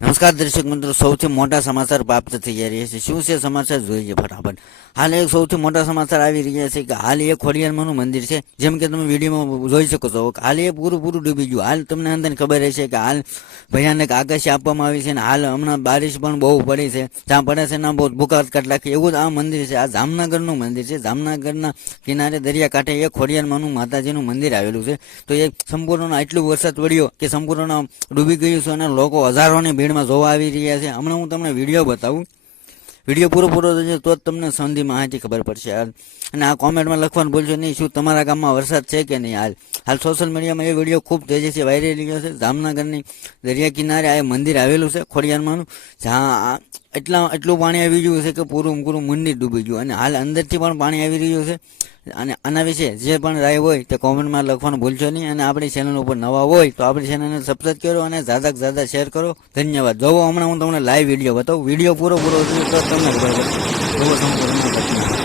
Now, નમસ્કાર દર્શક મિત્રો, સૌથી મોટા સમાચાર પ્રાપ્ત થઈ રહ્યા છે. શું છે સમાચાર? જોઈએ ફટાફટ. હાલ એક સૌથી મોટા સમાચાર આવી રહ્યા છે કે હાલ એ ખોડિયારમાંનું મંદિર છે. જેમ કે તમે વિડીયોમાં જોઈ શકો છો હાલ એ પૂરું પૂરું ડૂબી ગયું. હાલ તમને અંદર ખબર રહેશે કે હાલ ભયાનક આકાશી આપવામાં આવી છે અને હાલ હમણાં બારિશ પણ બહુ પડી છે. જ્યાં પડે છે ના બહુ ભૂકાત લાગે એવું જ આ મંદિર છે. આ જામનગરનું મંદિર છે. જામનગરના કિનારે દરિયાકાંઠે એક ખોડિયારમાંનું માતાજીનું મંદિર આવેલું છે. તો એ સંપૂર્ણ એટલું વરસાદ પડ્યો કે સંપૂર્ણ ડૂબી ગયું છે અને લોકો હજારોની ભીડમાં જોવા આવી રહ્યા છે. હમણાં હું તમને વીડિયો બતાવું. વીડિયો પૂરો પૂરો થશે તો જ તમને સંધિમાં હાજી ખબર પડશે. હાલ. અને આ કોમેન્ટમાં લખવાનું ભૂલશો નહીં, શું તમારા ગામમાં વરસાદ છે કે નહીં? હાલ. હાલ સોશિયલ મીડિયામાં એ વીડિયો ખૂબ તેજીથી વાયરલ ગયો છે. જામનગરની દરિયા કિનારે આ મંદિર આવેલું છે, ખોડિયારમાંનું. જ્યાં એટલા, એટલું પાણી આવી ગયું છે કે પૂરું પૂરું મંદિર ડૂબી ગયું. અને હાલ અંદરથી પણ પાણી આવી રહ્યું છે. અને આના વિશે જે પણ રાય હોય તે કોમેન્ટમાં લખવાનું ભૂલશો નહીં. અને આપણી ચેનલ ઉપર નવા હોય તો આપણી ચેનલને સબસ્ક્રાઈબ કરો અને ઝાઝાક ઝાઝા શેર કરો. ધન્યવાદ. જોવો, હમણાં હું તમને લાઈવ વીડિયો બતાવું. વીડિયો પૂરો પૂરો તમને ખબર પડે જોવો સંપૂર્ણ